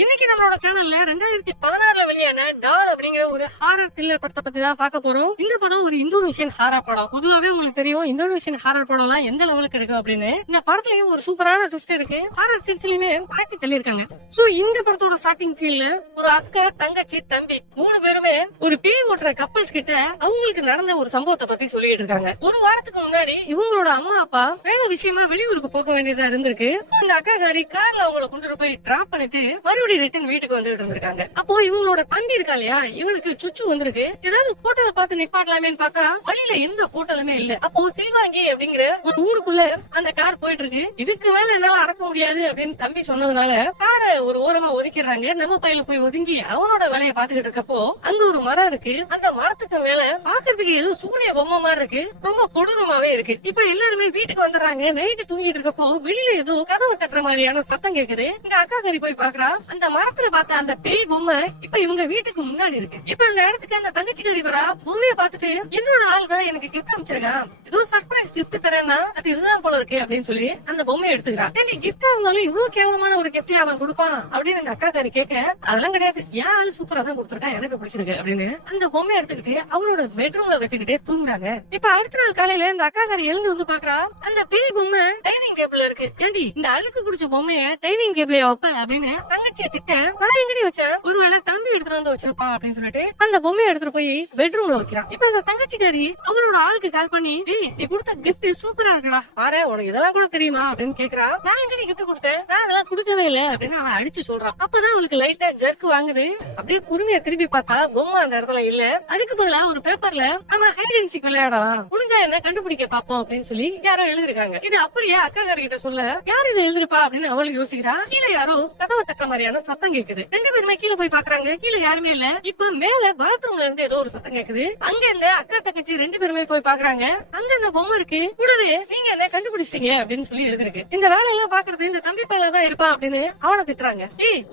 இன்னைக்கு நம்மளோட சேனல்ல 2016 வெளியான டால் அப்படிங்கிற ஒரு ஹாரர் த்ரில்லர் படத்தை பத்தி தான் பார்க்க போறோம். இந்த படம் ஒரு இந்தோனேஷியன் ஹாரர் படம். பொதுவாவே உங்களுக்கு தெரியும் இந்தோனேஷியன் ஹாரர் படம் எல்லாம் எந்த லெவலுக்கு இருக்கு அப்படின்னு. இந்த படத்துலயும் ஒரு சூப்பரான ட்விஸ்ட் இருக்கு. ஹாரர் சீன்ஸ்லயுமே பாட்டி தள்ளி இருக்காங்க. சோ இந்த படத்தோட ஸ்டார்டிங் சீன்ல ஒரு அக்கா, தங்கச்சி, தம்பி 3 பேருமே ஒரு பேய் ஓட்டுற கப்பல்ஸ் கிட்ட அவங்களுக்கு நடந்த ஒரு சம்பவத்தை பத்தி சொல்லிட்டு இருக்காங்க. ஒரு வாரத்துக்கு முன்னாடி இவங்களோட அம்மா அப்பா வேலை விஷயமா வெளியூருக்கு போக வேண்டியதா இருந்திருக்கு. அந்த அக்கா காரி கார்ல அவங்களை கொண்டு போய் டிராப் பண்ணிட்டு மறுபடியும் ரிட்டர்ன் வீட்டுக்கு வந்துட்டு இருந்திருக்காங்க. அப்போ இவங்களோட தம்பி இருக்கா இல்லையா, இவளுக்கு சுச்சு வந்திருக்கு. ஏதாவது ஹோட்டலை பார்த்து நிப்பாட்டலாமேன்னு பார்த்தா வழியில எந்த ஹோட்டலுமே இல்ல. அப்போ சில்வாங்கி அப்படிங்கிற ஒரு ஊருக்குள்ள அந்த கார் போயிட்டு இருக்கு. இதுக்கு மேல என்னால அடக்க முடியாது அப்படின்னு தம்பி சொன்னதுனால காரை ஒரு ஓரமா ஒதுக்கிறாங்க. நம்ம பையில போய் ஒதுங்கி அவனோட வேலையை பாத்துக்கிட்டு இருக்கப்போ அங்க ஒரு மரம் இருக்கு. அந்த மரத்துக்கு மேல பாக்குறதுக்கு ஏதோ சூரிய பொம்மை மாதிரி இருக்கு. ரொம்ப கொடூரமாவே இருக்கு. இப்ப எல்லாருமே வீட்டுக்கு வந்துடுறாங்க. நைட்டு தூங்கிட்டு இருக்கப்போ வெளியில ஏதோ கதவை தட்டுற மாதிரியான சத்தம் கேக்குது. இந்த அக்கா கறி போய் பாக்குறா. அந்த மரத்துல பார்த்த அந்த பேய் பொம்மை இப்ப இவங்க வீட்டுக்கு முன்னாடி இருக்கு. இப்ப அந்த இடத்துக்கு அந்த தங்கச்சி கறி வரா. பொம்மையை பார்த்துட்டு என்னோட ஆள் தான் எனக்கு கிஃப்ட் அமைச்சிருக்கான், ஏதோ சர்ப்ரைஸ் கிஃப்ட் தரேன்னா அது இதுதான் போல இருக்கு அப்படின்னு சொல்லி அந்த பொம்மையை எடுத்துக்கிறான். கிஃப்டா இருந்தாலும் இவ்வளவு கேவலமான ஒரு கிஃப்டே அவன் கொடுப்பான் அப்படின்னு அந்த அக்கா கறி கேட்க, அதெல்லாம் கிடையாது, ஏன் ஆளு சூப்பரா தான் கொடுத்துருக்கான், எனக்கு பிடிச்சிருக்கு அப்படின்னு அந்த பொம்மையை எடுத்துக்கிட்டு அவனோட பெட்ரூம்ல வச்சுக்கிட்டே தூங்குறாங்க. இப்ப அடுத்த நாள் காலையில இந்த அக்கா கறி எழுந்து வந்து பாக்குறா. அந்த பேய் பொம்மை டைனிங் டேபிள்ல இருக்கு. ஏண்டி இந்த அழுக்கு குடிச்ச பொம்மைய டைனிங் டேபிள்ல வைப்ப அப்படின்னு தங்கச்சியை திட்ட, நான் எங்கடி வச்சேன், ஒருவேளை தம்பி எடுத்துட்டு வந்து வச்சிருப்பான் அப்படின்னு சொல்லிட்டு அந்த பொம்மையை எடுத்துட்டு போய் பெட்ரூம்ல வைக்கிறான். இப்ப இந்த தங்கச்சிக்காரி அவனோட ஆளுக்கு கால் பண்ணி, நீ கொடுத்த கிஃப்ட் சூப்பரா இருக்குடா, பாரு உனக்கு இதெல்லாம் கூட தெரியுமா அப்படின்னு கேக்குறா. நான் எங்கடி கிஃப்ட் கொடுத்தேன், நான் அதெல்லாம் கொடுக்கவே இல்ல அப்படின்னு அவன் அடிச்சு சொல்றான். அப்பதான் அவளுக்கு லைட்டா ஜர்க் வாங்குது. அப்படியே பொறுமையா திரும்பி பார்த்தா பொம்மை அந்த இடத்துல இல்ல. அதுக்கு பதிலா ஒரு பேப்பர்ல நம்ம ஹைட் அண்ட் சீக் விளையாடலாம், முடிஞ்சா என்ன கண்டுபிடிக்க பாப்போம் அப்படின்னு சொல்லி யாரோ எழுதிருக்காங்க. இது அப்படியே அக்கா காரி கிட்ட சொல்ல, யார் இதை எழுதிருப்பா அப்படின்னு அவளுக்கு யோசிக்கிறா. கீழே யாரோ கதவை தட்ட மாதிரியான சத்தம் கேக்குது. 2 பேருமே கீழே போய் பாக்குறாங்க. கீழே யாருமே இல்ல. இப்ப மேல பாத்ரூம்ல இருந்து ஏதோ ஒரு சத்தம் கேக்குது. அங்க இந்த அக்கா தங்கச்சி 2 பேருமே போய் பாக்குறாங்க. அங்க அந்த பொம்மை இருக்கு. கூடவே நீங்க என்ன கண்டுபிடிச்சிட்டீங்க அப்படின்னு சொல்லி எழுதிருக்கு. இந்த வேலையெல்லாம் பாக்குறது இந்த தம்பி பையதான் இருப்பா அப்படின்னு அவனை திட்டுறாங்க.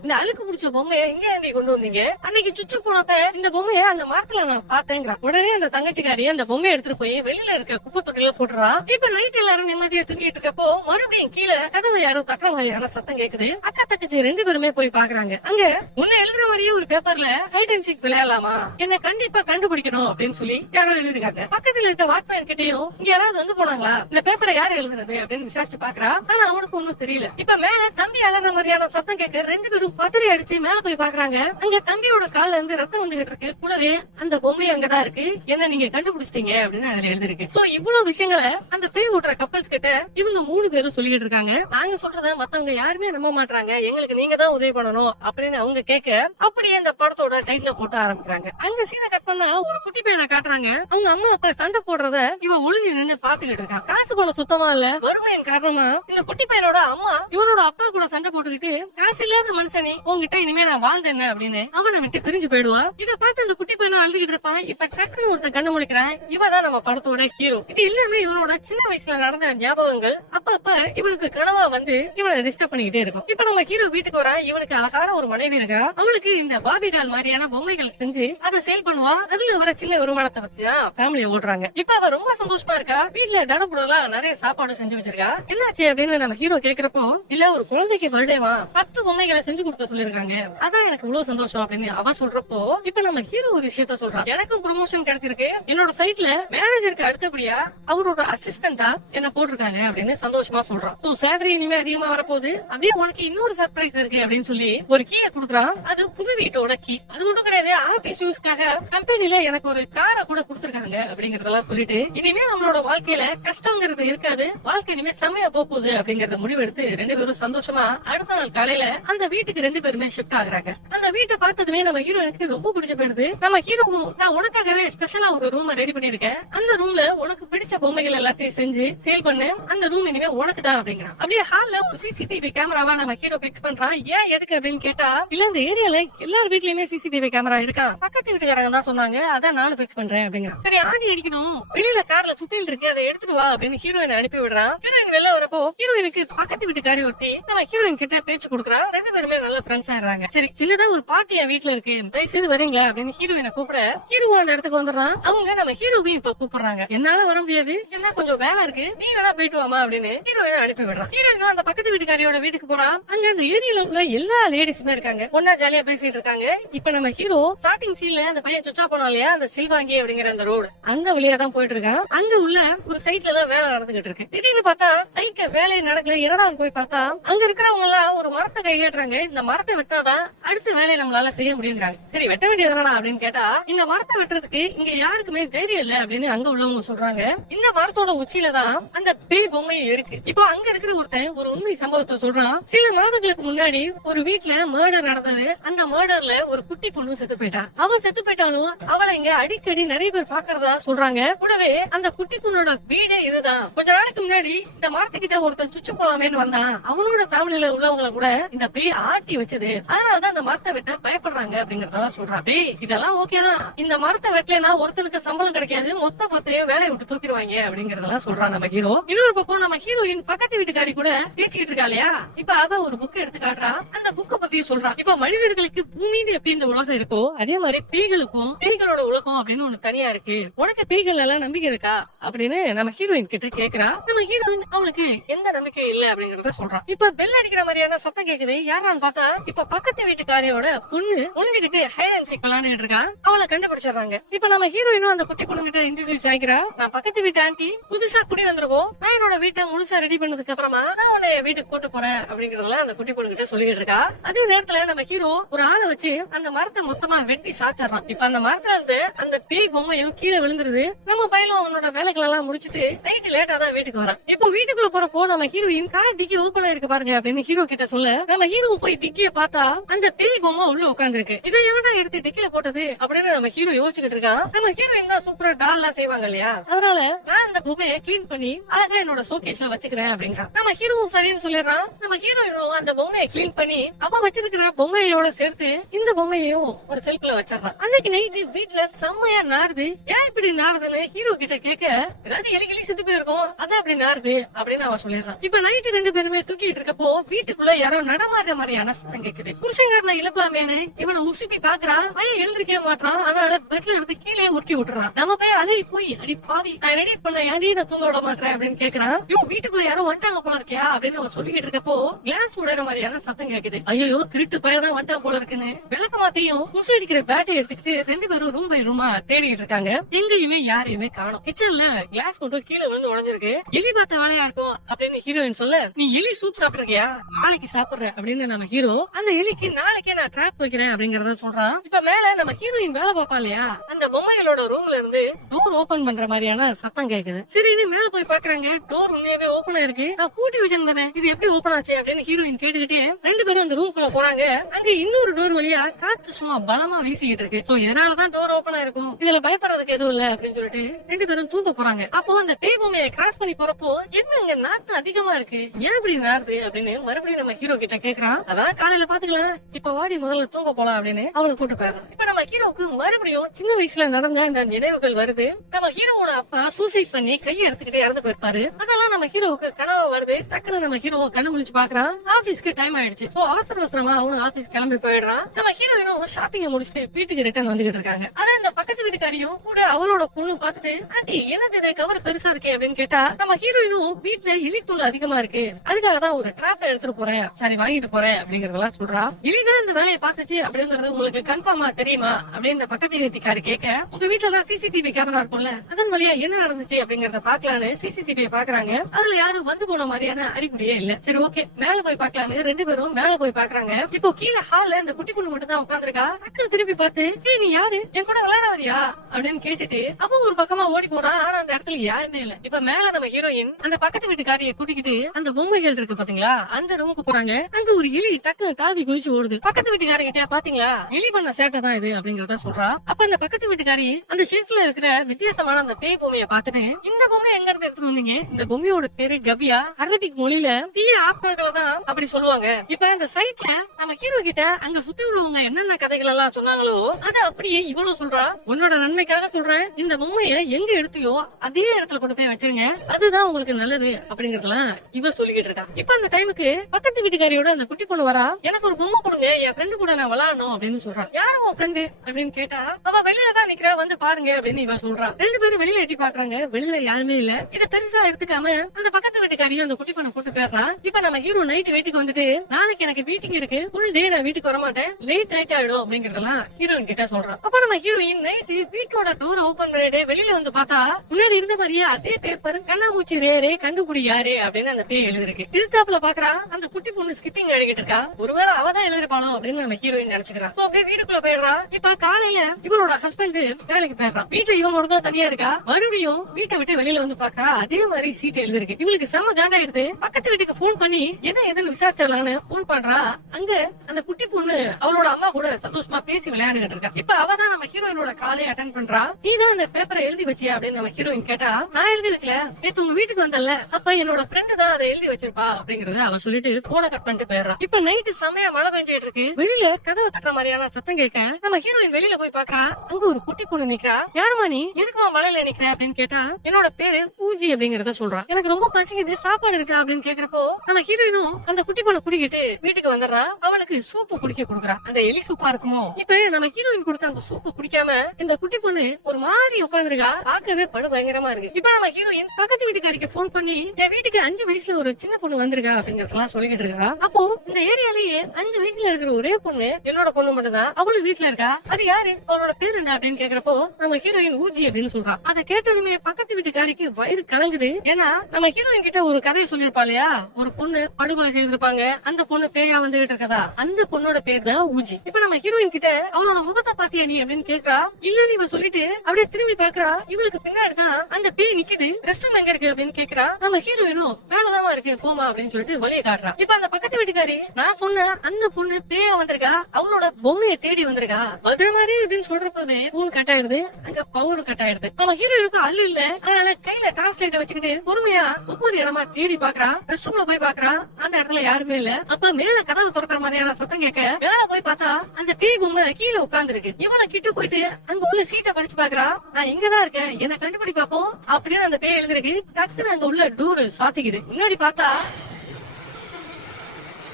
இந்த அழுக்கு பிடிச்ச பொம்மையை எங்க ஏண்டி கொண்டு வந்தீங்க, அன்னைக்கு சுச்சு போனப்ப இந்த பொம்மையை அந்த மரத்துல நான் பாத்தேங்கிறான். உடனே அந்த தங்கச்சிக்காரி அந்த பொம்மையை எடுத்துட்டு போய் வெளியில இருக்க குப்பை தொட்டில போட்டுறா. இப்ப நைட் எல்லாரும் நிம்மதியா தூங்கிட்டு இருக்கப்போ மறுபடியும் கீழே கதவை யாரோ தட்டுற மாதிரியான சத்தம் கேக்குது. அக்கா தங்கச்சி 2 பேருமே போய் பாக்குறாங்க. அங்க உன்னை எழுதுற மாதிரியே ஒரு பேப்பர்ல ஹைட் அண்ட் சீக் விளையாடலாமா, என்ன கண்டிப்பா கண்டுபிடிக்கணும் அப்படின்னு சொல்லி யாரோ எழுதிருக்காங்க. பக்கத்துல இருக்க வாட்ச்மேன் கிட்டயும் இங்க யாராவது வந்து போனாங்களா, இந்த பேப்பரை யாரு எழுதுறது அப்படின்னு விசாரிச்சு பாக்குறா. ஆனா அவனுக்கு ஒண்ணும் தெரியல. இப்ப மேல தம்பி அலற மாதிரியான சத்தம் கேட்க 2 பேரும் பதறி அடிச்சு மேல போய் பாக்குறாங்க. அங்க தம்பியோட கால்ல இருந்து ரத்தம் வந்துகிட்டு இருக்கு. கூடவே அந்த பொம்மை அங்கதான் இருக்கு, என்ன நீங்க கண்டுபிடிச்சிட்டீங்க அப்படின்னு அதுல எழுதிருக்கு. சோ இவ்வளவு விஷயங்களை அந்த பேய் ஓட்டுற கப்பல்ஸ் கிட்ட இவங்க 3 பேரும் சொல்லிட்டு இருக்காங்க. நாங்க சொல்றத மத்தவங்க யாருமே நம்ப மாட்டாங்க, எங்களுக்கு நீங்க தான் உதவி பண்ணணும் அப்படின்னு அவங்க கேட்க, அப்படியே அந்த படத்தோட டைட்டில போட்டு ஆரம்பிக்கிறாங்க. அங்க சீனை கட் பண்ணா ஒரு குட்டி பையனை காட்டுறாங்க. அவங்க அம்மா அப்பா சண்டை போடுறத இவன் ஒளிஞ்சு நின்று பாத்துக்கிட்டு இருக்கான். காசு போல சுத்தமா இல்ல, வறுமையின் காரணமா இந்த குட்டி பையனோட அம்மா இவனோட அப்பா கூட சண்டை போட்டுக்கிட்டு, காசு இல்லாத மனுஷனே உங்ககிட்ட இனிமே நான் வாழ்ந்தேன் அப்படின்னு அவனை விட்டு பிரிஞ்சு போயிடுவான். இதை பார்த்து அந்த குட்டி பையனை அழுதுகிட்டு இருப்பான். இப்ப டக்குன்னு ஒருத்தன் கண்ணு முழிக்கிறான். இவதான் நம்ம படத்தோட ஹீரோ. இது எல்லாமே இவனோட சின்ன வயசுல நடந்த ஞாபகங்கள் அப்ப இவனுக்கு கனவா வந்து இவனை டிஸ்டர்ப் பண்ணிக்கிட்டே இருக்கும். இப்ப நம்ம ஹீரோ வீட்டுக்கு வரான். இவனுக்கு அழகான ஒரு மனைவி இருக்கா. அவளுக்கு இந்த பாபி டால் மாதிரியான பொம்மைகள் செஞ்சு அதை சேல் பண்ணுவா. அதுல வர சின்ன வருமானத்தை வச்சுதான் ஃபேமிலியை ஓட்டுறாங்க. இப்ப அவ ரொம்ப சந்தோஷமா இருக்கா. வீட்டுல தடப்புடலாம் நிறைய சாப்பாடு செஞ்சு வச்சிருக்கா. என்னாச்சு அப்படின்னு நம்ம ஹீரோ கேக்குறப்போ, இல்ல ஒரு குழந்தைக்கு பர்த்டேவா 10 பொம்மைகளை செஞ்சு கொடுக்க சொல்லிருக்காங்க, அதான் எனக்கு இவ்வளவு சந்தோஷம் அப்படின்னு அவ சொல்றப்போ, இப்ப நம்ம ஹீரோ ஒரு விஷயத்த சொல்றான். எனக்கும் ப்ரொமோஷன் கிடைச்சிருக்கு, என்னோட சைட்ல மேனேஜருக்கு அடுத்தபடியா அவரோட அசிஸ்டண்டா என்ன போட்டிருக்காங்க அப்படின்னு சந்தோஷமா சொல்றான். சோ சேலரி இனிமே அதிகமா வரப்போகுது, அப்படியே உனக்கு இன்னொரு சர்ப்ரைஸ் இருக்கு அப்படின்னு சொல்லி ஒரு கீயை கொடுக்குறான். அது புது வீட்டோட கீ. அது மட்டும் கிடையாது, ஆபீஸ் யூஸ்க்காக கம்பெனில எனக்கு ஒரு காரை கூட கொடுத்திருக்காங்க அப்படிங்கறதெல்லாம் சொல்லிட்டு, இனிமே நம்மளோட வாழ்க்கையில கஷ்டங்கிறது இருக்காது, வாழ்க்கை இனிமே செம்மையா போகுது அப்படிங்கறத முடிவெடுத்து 2 பேரும் சந்தோஷமா அடுத்த நாள் காலையில அந்த வீட்டுக்கு 2 பேருமே ஷிஃப்ட் ஆகுறாங்க. அந்த வீட்டை பார்த்ததுமே நம்ம ஹீரோனுக்கு ரொம்ப பிடிச்ச போயிடுது. நம்ம ஹீரோ, நான் உனக்காகவே ஸ்பெஷலா ஒரு ரூம் ரெடி பண்ணிருக்கேன், அந்த ரூம்ல உனக்கு பிடிச்ச பொம்மைகள் எல்லாத்தையும் செஞ்சு சேல் பண்ணு, அந்த ரூம் இனிமே உனக்கு தான் அப்படிங்கிறான். அப்படியே ஹால்ல ஒரு சிசிடிவி கேமராவா நம்ம ஹீரோ பிக்ஸ் பண்றான். ஏன் எதுக்கு அப்படின்னு கேட்டா, இல்ல இந்த ஏரியால எல்லார் வீட்லயுமே சிசிடிவி கேமரா இருக்கா, பக்கத்து வீட்டுக்காரங்க தான் சொன்னாங்க, அதான் நானும் பிக்ஸ் பண்றேன் அப்படிங்கிறான். சரி ஆடி அடிக்கணும், வெளியில கார்ல சுத்தியில் இருக்கு, அதை எடுத்துட்டு வா அப்படின்னு ஹீரோயின் அனுப்பி விடுறான். ஹீரோயின் வெளில வரப்போ ஹீரோயினுக்கு பக்கத்து வீட்டுக்காரி ஒட்டி நம்ம ஹீரோயின் கிட்ட பேச்சு கொடுக்குறா. 2 பேருமே நல்ல ஃப்ரெண்ட்ஸ் ஆயிடுறாங்க. சரி சின்னதா ஒரு பார்ட்டி என் வீட்டுல இருக்கு, தயவுசெய்து வரீங்களா அப்படின்னு ஹீரோயினை கூப்பிட, ஹீரோ அந்த இடத்துக்கு வந்துடுறான். அவங்க நம்ம ஹீரோவையும் இப்ப கூப்பிடுறாங்க. என்னால வர முடியாது, என்ன கொஞ்சம் வேலை இருக்கு, நீ வேணா போயிட்டு வாமா அப்படின்னு ஹீரோயினை அனுப்பி விடுறான். ஹீரோயினும் அந்த பக்கத்து வீட்டுக்காரியோட வீட்டுக்கு போறான். அங்க அந்த ஏரியால உள்ள எல்லா எல்லா லேடிஸுமே இருக்காங்க, ஒன்னா ஜாலியா பேசிட்டு இருக்காங்க. இப்ப நம்ம ஹீரோ ஸ்டார்டிங் சீன்ல அந்த பையன் சுச்சா போனோம் இல்லையா, அந்த சில்வாங்கி அப்படிங்கிற அந்த ரோடு, அந்த வழியா தான் போயிட்டு இருக்கான். அங்க உள்ள ஒரு சைட்ல தான் வேலை நடந்துகிட்டு இருக்கு. திடீர்னு பார்த்தா சைட்ல வேலை நடக்கல, என்னடா போய் பார்த்தா அங்க இருக்கிறவங்க எல்லாம் ஒரு மரத்தை கையேட்டுறாங்க. இந்த மரத்தை வெட்டாதான் அடுத்த வேலையை நம்மளால செய்ய முடியுங்கிறாங்க. சரி வெட்ட வேண்டியதுதானா அப்படின்னு கேட்டா, இந்த மரத்தை வெட்டுறதுக்கு இங்க யாருக்குமே தைரியம் இல்ல அப்படின்னு அங்க உள்ளவங்க சொல்றாங்க. இந்த மரத்தோட உச்சியில தான் அந்த பேய் பொம்மை இருக்கு. இப்போ அங்க இருக்கிற ஒருத்தன் ஒரு உண்மை சம்பவத்தை சொல்றான். சில மாதங்களுக்கு முன்னாடி ஒரு வீட்டுல மர்டர் நடந்தது. அந்த மர்டர்ல ஒரு குட்டி பொண்ணு செத்து போயிட்டா. அவ செத்து போயிட்டாலும் அவளை இங்க அடிக்கடி நிறைய பேர் பாக்குறதா சொல்றாங்க. கூடவே அந்த குட்டி பொண்ணோட வீடே இதுதான். கொஞ்ச நாளைக்கு முன்னாடி இந்த மரத்துக்கிட்ட ஒருத்தன் சுச்சு போலாமேன்னு வந்தான். அவனோட ஃபேமிலியில உள்ளவங்களை கூட இந்த பேய் ஆட்டி வச்சது. அதனாலதான் அந்த மரத்தை வெட்ட பயப்படுறாங்க அப்படிங்கறதெல்லாம் சொல்றான். பேய் இதெல்லாம் ஓகேதான், இந்த மரத்தை வெட்டலைன்னா ஒருத்தனுக்கு சம்பளம் கிடைக்காது, மொத்த பத்தையும் வேலையை விட்டு தூக்கிடுவாங்க அப்படிங்கறதெல்லாம் சொல்றான் நம்ம ஹீரோ. இன்னொரு பக்கம் நம்ம ஹீரோயின் பக்கத்து வீட்டுக்காரி கூட பேசிக்கிட்டு இருக்கா இல்லையா, இப்ப அவ ஒரு புக் எடுத்து காட்டுறா. அந்த புக்க பத்தியும் சொல்றான். இப்ப மனிதர்களுக்கு பூமியில எப்படி இந்த உலகம் இருக்கோ அதே மாதிரி பேய்களுக்கும் பேய்களோட உலகம் அப்படின்னு ஒண்ணு தனியா இருக்கு. உனக்கு பேய்கள் எல்லாம் நம்பிக்கை இருக்கா அப்படின்னு நம்ம ஹீரோயின் கிட்ட கேக்குறா. நம்ம ஹீரோயின் அவளுக்கு எந்த நம்பிக்கை இல்ல அப்படிங்கறத சொல்றான். இப்ப பெல் அடிக்கிற மாதிரியான சத்தம் கேக்குது. யாரான்னு பார்த்தா இப்ப பக்கத்து வீட்டுக்காரியோட பொண்ணு ஒளிஞ்சுக்கிட்டு ஹைட் அண்ட் சீக் விளையாண்டுட்டு இருக்கா. அவளை கண்டுபிடிச்சிடறாங்க. இப்ப நம்ம ஹீரோயினும் அந்த குட்டி பொண்ணு கிட்ட இன்ட்ரோடியூஸ் ஆகிக்கிறா. நான் பக்கத்து வீட்டு ஆண்டி, புதுசா குடி வந்திருக்கோம், நான் என்னோட வீட்டை முழுசா ரெடி பண்ணதுக்கு அப்புறமா நான் உன்னை வீட்டுக்கு கூட்டு போறேன் அப்படிங்கறதெல்லாம் அந்த குட்டி பொண்ணு கிட்ட சொல்லிட்டு இருக்கா. அதே நேரத்துல நம்ம ஹீரோ ஒரு ஆளை வச்சு அந்த மரத்தை மொத்தமா வெட்டி சாச்சிடறான். இப்ப அந்த மரத்துல இருந்து அந்த பேய் பொம்மையும் கீழே விழுந்துருது. நம்ம பையனும் அவனோட வேலைகள் எல்லாம் முடிச்சிட்டு நைட்டு லேட்டா தான் வீட்டுக்கு வரான். இப்போ வீட்டுக்குள்ள போறப்போ நம்ம ஹீரோயின் கார் டிக்கி ஓபன் ஆயிருக்கு பாருங்க அப்படின்னு ஹீரோ கிட்ட சொல்ல, நம்ம ஹீரோ போய் டிக்கிய பார்த்தா அந்த பேய் பொம்மை உள்ள உட்கார்ந்து இருக்கு. இதை எவனா எடுத்து டிக்கில போட்டது அப்படின்னு நம்ம ஹீரோ யோசிச்சுட்டு இருக்கான். நம்ம ஹீரோயின் தான் சூப்பரா டால் எல்லாம் செய்வாங்க இல்லையா, அதனால நான் அந்த பொம்மையை கிளீன் பண்ணி அழகா என்னோட ஷோகேஸ்ல வச்சுக்கிறேன் அப்படிங்கிறான். நம்ம ஹீரோவும் சரின்னு சொல்லிடுறான். நம்ம ஹீரோயினும் அந்த பொம்மையை கிளீன் பண்ணி அவ வச்சிருக்கிற பொம்மையோட சேர்த்து இந்த பொம்மையையும் ஒரு செல்ஃப்ல வச்சிடறான். அன்னைக்கு நைட்டு வீட்டுல செம்மையா நாருது. ஏன் இப்படி நாருதுன்னு ஹீரோ கிட்ட கேட்க, ஏதாவது எலிகளி செத்து போயிருக்கும் அதான் அப்படி நாருது அப்படின்னு அவன் சொல்லிடுறான். இப்ப நைட்டு ரெண்டு பேருமே தூக்கிட்டு இருக்கப்போ வீட்டுக்குள்ள யாரோ நடமாடுற மாதிரியான சத்தம் கேக்குது. புருஷங்காரனை இழப்பலாமேனு இவனை உசுப்பி பாக்குறான். பையன் எழுந்திருக்கவே மாட்டான். அதனால பெட்ல இருந்து கீழே உருட்டி விட்டுறான். நம்ம போய் அலறி போய் அடி பாவி நான் ரெடி பண்ண ஏன்டி நான் தூங்க விட மாட்டேன் அப்படின்னு கேக்குறான். ஐயோ வீட்டுக்குள்ள யாரோ வந்துட்டாங்க போல இருக்கியா அப்படின்னு அவன் சொல்லிக்கிட்டு இருக்கப்போ கிளாஸ் உடைற மாதிரியான சத்தம் கேக்குது. ஐயோ திருட்டு பையதான் வந்துட்டா போல இருக்குன்னு விளக்க மாத்தையும் குசு அடிக்கிற பேட்டை எடுத்துக்கிட்டு ரெண்டு பேரும் ரூம் பை ரூமா தேடிட்டு இருக்காங்க. எங்கேயுமே யாரையுமே காணோம். கிச்சன்ல கிளாஸ் கொண்டு கீழே விழுந்து உடைஞ்சிருக்கு. எலி பார்த்த வேலையா இருக்கும் அப்படின்னு ஹீரோயின் சொல்ல, நீ எலி சூப் சாப்பிட்டுருக்கியா, நாளைக்கு சாப்பிடுற அப்படின்னு நம்ம ஹீரோ அந்த எலிக்கு நாளைக்கே நான் ட்ராப் வைக்கிறேன் அப்படிங்கறத சொல்றான். இப்ப மேல நம்ம ஹீரோயின் வேலை பார்ப்பா இல்லையா, அந்த பொம்மைகளோட ரூம்ல இருந்து டோர் ஓபன் பண்ற மாதிரியான சத்தம் கேக்குது. சரின்னு மேல போய் பாக்குறாங்க. டோர் உண்மையாவே ஓபன் ஆயிருக்கு. நான் பூட்டி வச்சிருந்தேன், இது எப்படி ஓபன் ஆச்சு அப்படின்னு ஹீரோயின் கேட்டுக்கிட்டே ரெண்டு பேரும் அந்த ரூம்குள்ள போறாங்க. அங்க இன்னொரு டோர் வழியா காத்து சும்மா பலமா வீசிக்கிட்டு இருக்கு. சோ இதனாலதான் டோர் ஓபன் ஆயிருக்கும், இதுல பயப்படுறதுக்கு எதுவும் இல்ல அப்படின்னு சொல்லிட்டு ரெண்டு பேரும் தூங்க போறாங்க. அப்போ அந்த பேய் பொம்மையை கிராஸ் பண்ணி போறப்போ என்னங்க நாட்டம் அதிகமா இருக்கு, ஏன் இப்படி நாருது அப்படின்னு மறுபடியும் நம்ம ஹீரோ கிட்ட கேக்குறான். அதான் காலையில பாத்துக்கலாம், இப்ப வாடி முதல்ல தூங்க போலாம் அப்படின்னு அவளை கூட்டு போயிடறான். இப்ப நம்ம ஹீரோக்கு மறுபடியும் சின்ன வயசுல நடந்த இந்த நினைவுகள் வருது. நம்ம ஹீரோவோட அப்பா சூசைட் பண்ணி கையை எடுத்துக்கிட்டு இறந்து போயிருப்பாரு. அதெல்லாம் நம்ம ஹீரோவுக்கு கனவு வருது. டக்குனு நம்ம ஹீரோ கண்ணு முழிச்சு பாக்குறான். ஆபீஸ்க்கு டைம் ஆயிடுச்சு. சோ அவசர அவசரமா அவனும் ஆபீஸ் கிளம்பி போயிடுறான். நம்ம ஹீரோயினும் ஷாப்பிங் முடிச்சுட்டு வீட்டுக்கு ரிட்டர்ன் வந்துகிட்டு இருக்காங்க. ஆனா இந்த பக்கத்து வீட்டுக்காரியும் கூட அவளோட பொண்ணு பாத்துட்டு, ஆண்டி என்னது இது கவர் பெருசா இருக்கே அப்படின்னு கேட்டா, நம்ம ஹீரோயினும் வீட்டுல எலித்தூள் அதிகமா இருக்கு, அதுக்காக தான் ஒரு டிராப் எடுத்துட்டு போறேன், சரி வாங்கிட்டு போறேன் அப்படிங்கறதெல்லாம் சொல்றா. எலிதான் இந்த வேலையை பாத்துச்சு அப்படிங்கறது உங்களுக்கு கன்ஃபார்மா தெரியுமா அப்படின்னு இந்த பக்கத்து வீட்டுக்காரி கேட்க, உங்க வீட்டுலதான் சிசிடிவி கேமரா இருக்கும்ல, அதன் வழியா என்ன நடந்துச்சு அப்படிங்கறத பாக்கலான்னு சிசிடிவி பாக்குறாங்க. அதுல யாரும் வந்து போன மாதிரியான அறிகுறியே இல்ல. சரி ஓகே மேல போய் பாக்கலான்னு ரெண்டு பேரும் மேல போய் பாக்குறாங்க. இப்போ கீழே ஹால்ல இந்த குட்டி பொண்ணு மட்டும் தான் உட்காந்துருக்கா. டக்குனு திருப்பி பார்த்து, நீ யாரு, என் கூட விளையாட வரியா அப்படின்னு கேட்டுட்டு அப்ப ஒரு பக்கமா ஓடி போறான். ஆனா அந்த இடத்துல யாருமே இல்ல. இப்ப மேல நம்ம ஹீரோயின் அந்த பக்கத்து வீட்டுக்காரியை கூட்டிக்கிட்டு அந்த பொம்மைகள் இருக்கு பாத்தீங்களா, அந்த ரூமுக்கு போறாங்க. அங்க ஒரு எலி டக்குனு தாவி குதிச்சு ஓடுது. பக்கத்து வீட்டுக்காரங்கிட்ட பாத்தீங்களா, எலி பண்ண சேட்டை தான் இது அப்படிங்கறத சொல்றா. அப்ப அந்த பக்கத்து வீட்டுக்காரி அந்த ஷெல்ஃப்ல இருக்கிற வித்தியாசமான அந்த பேய் பொம்மையை பார்த்துட்டு, இந்த பொம்மை எங்க இருந்து எடுத்துட்டு வந்தீங்க, இந்த பொம்மையோட பேரு கவ்யா, அரபிக் மொழியில தீய ஆத்மாக்களை தான் அப்படி சொல்லுவாங்க. இப்ப அந்த சைட்ல நம்ம ஹீரோ கிட்ட அங்க சுத்தி உள்ளவங்க என்னென்ன கதைகள் எல்லாம் சொன்னாங்களோ அது அப்படியே இவ்வளவு சொல்றா. உன்னோட நன்மைக்காக சொல்றேன், இந்த பொம்மையை எங்க எடுத்தியோ அதே இடத்துல கொண்டு போய் வச்சிருங்க, அதுதான் உங்களுக்கு நல்லது அப்படிங்கறதெல்லாம் இவ சொல்லிக்கிட்டு இருக்கா. இப்ப அந்த டைமுக்கு பக்கத்து வீட்டுக்காரியோட அந்த குட்டி பொண்ணு வரா. எனக்கு ஒரு பொம்மை கொடுங்க, என் ஃப்ரெண்டு கூட நான் விளையாடணும் அப்படின்னு சொல்றான். யாரும் உன் ஃப்ரெண்டு அப்படின்னு கேட்டா அவ வெளியில தான் நிக்கிறா, வந்து பாருங்க அப்படின்னு இவன் சொல்றான். 2 பேரும் வெளியில எட்டி பாக்குறாங்க, வெளியில யாருமே இல்ல. இத பெருசா எடுத்துக்காம அந்த பக்கத்து வீட்டுக்காரியும் அந்த குட்டி பொண்ணை கூட்டு போயிடறான். இப்ப நம்ம ஹீரோ நைட் வீட்டுக்கு வந்துட்டு நாளைக்கு எனக்கு மீட்டிங் இருக்கு, ஃபுல் டே நான் வீட்டுக்கு வர மாட்டேன், லேட் நைட் ஆயிடும் அப்படிங்கறதெல்லாம் ஹீரோயின் கிட்ட சொல்றான். அப்ப நம்ம ஹீரோயின் நைட் வீட்டோட டோர் ஓபன் பண்ணிட்டு வெளியில வந்து பார்த்தா முன்னாடி இருந்த மாதிரியே அதே பேப்பர் கண்ணாமூச்சி ரேரே கண்டுபிடி யாரு அப்படின்னு அந்த பேய் எழுதிருக்கு. இதுக்காப்புல பாக்குறா அந்த குட்டி பொண்ணு ஸ்கிப்பிங் அடிக்கிட்டு இருக்கா. ஒருவேளை அவதான் எழுதிருப்பானோ அப்படின்னு நம்ம ஹீரோயின் நினைச்சுக்கிறான். சோ அப்படியே வீட்டுக்குள்ள போயிடுறா. இப்ப காலையில இவரோட ஹஸ்பண்ட் வேலைக்கு போயிடுறான். வீட்டுல இவங்க மட்டும் தான் தனியா இருக்கா. மறுபடியும் வீட்டை விட்டு வெளியில வந்து பாக்குறா, அதே மாதிரி சீட் எழுதிருக்கு. இவளுக்கு செம்ம காண்டா எடுத்து பக்கத்து வீட்டுக்கு போன் பண்ணி என்ன எதுன்னு விசாரிச்சிடலான்னு போன் பண்றா. அங்க அந்த குட்டி பொண்ணு அவளோட அம்மா கூட சந்தோஷமா பேசி விளையாண்டுட்டு இருக்கா. இப்ப அவதான் நம்ம ஹீரோயினோட காலை அட்டென்ட் பண்றா. நீதான் அந்த பேப்பரை எழுதி வச்சியா அப்படின்னு நம்ம ஹீரோயின் கேட்டா, நான் எழுதி வைக்கல, நேத்து உங்க வீட்டுக்கு வந்தல, அப்ப என்னோட ஃப்ரெண்டு தான் அதை எழுதி வச்சிருப்பா அப்படிங்கறத அவ சொல்லிட்டு போனை கட் பண்ணிட்டு போயிடுறா. இப்ப நைட்டு செமையா மழை பெஞ்சிட்டு இருக்கு. வெளியில கதவை தட்டுற மாதிரியான சத்தம் கேட்க நம்ம ஹீரோயின் வெளியில போய் பாக்கா. அங்க ஒரு குட்டி பொண்ணு நிக்கிறா. யாருமா நீ, எதுக்குமா மழையில நிக்கிற அப்படின்னு கேட்டா, என்னோட பேரு பூஜி அப்படிங்கறத சொல்றா. எனக்கு ரொம்ப பசிக்குது, சாப்பாடு இருக்கா அப்படின்னு கேக்குறப்போ நம்ம ஹீரோயினும் அந்த குட்டி பொண்ணை குடிக்கிட்டு வீட்டுக்கு வந்துடுறா. அவளுக்கு சூப்பு குடிக்க கொடுக்குறா. அந்த எலி சூப்பா இருக்கும். இப்ப நம்ம ஹீரோயின் கொடுத்த அந்த சூப்பு குடிக்காம இந்த குட்டி பொண்ணு ஒரு மாதிரி உட்காந்துருக்கா. பார்க்கவே படு பயங்கரமா இருக்கு. இப்ப நம்ம ஹீரோயின் பக்கத்து வீட்டுக்காரிக்கு போன் பண்ணி என் வீட்டுக்கு 5 வயசுல ஒரு சின்ன பொண்ணு வந்திருக்கா அப்படிங்கறதெல்லாம் சொல்லிக்கிட்டு இருக்கா. அப்போ இந்த ஏரியாலேயே 5 வயசுல இருக்கிற ஒரே பொண்ணு என்னோட பொண்ணு மட்டும் தான், அவளும் வீட்டுல இருக்கா. அது யாரு, அவரோட பேரு என்ன அப்படின்னு கேக்குறப்போ நம்ம ஹீரோயின் ஊஜி அப்படின்னு சொல்றா. அதை கேட்டதுமே பக்கத்து வீட்டுக்காரிக்கு வயிறு கலங்குது. ஏன்னா நம்ம ஹீரோயின் கிட்ட ஒரு கதையை சொல்லிருப்பா இல்லையா, ஒரு பொண்ணு படுகொலை செய்திருப்பாங்க, அந்த பொண்ணு பேயா வந்துகிட்டு இருக்கதா. அந்த பொண்ணோட பேர் தான் ஊஜி. இப்ப நம்ம ஹீரோயின் கிட்ட அவளோட முகத்தை பாத்தியா நீ அப்படின்னு கேக்குறா. இல்லன்னு இவ சொல்லிட்டு அப்படியே திரும்பி பாக்குறா. இவளுக்கு பின்னாடி தான் அந்த பேய் நிக்குது. ரெஸ்ட் ரூம் எங்க இருக்கு அப்படின்னு கேக்குறா. நம்ம ஹீரோயினும் வேலைதான் இருக்கு போமா அப்படின்னு சொல்லிட்டு வழியை காட்டுறா. இப்ப அந்த பக்கத்து வீட்டுக்காரி, நான் சொன்ன அந்த பொண்ணு பேயா வந்திருக்கா, அவளோட பொம்மையை தேடி வந்திருக்கா, அதே மாதிரி அப்படின்னு சொல்றப்போது போன் கட் ஆயிடுது. அங்க பவர் கட் ஆயிடுது. நம்ம ஹீரோயினுக்கு அல்லு இல்ல, அதனால கையில டிரான்ஸ்லேட்டர் வச்சுக்கிட்டு பொறுமையா ஒவ்வொரு இடமா தேடி பாக்குறா. ரெஸ்ட் ரூம்ல போய் பாக்குறா, அந்த இடத்துல யாருமே இல்ல. அப்ப மேல கதவு திறக்கிற மாதிரியான சத்தம் கேட்க மேல போய் பார்த்தா அந்த பேய் பொம்மை கீழே உட்கார்ந்து இருக்கு. இவனை கிட்ட போயிட்டு அங்க உள்ள சீட்டை படிச்சு பாக்குறா. நான் இங்கதான் இருக்கேன், என்ன கண்டுபிடி பாப்போம் அப்படின்னு அந்த பேய் எழுதிருக்கு. டக்குன்னு அங்க உள்ள டோர் சாத்திக்குது. முன்னாடி பார்த்தா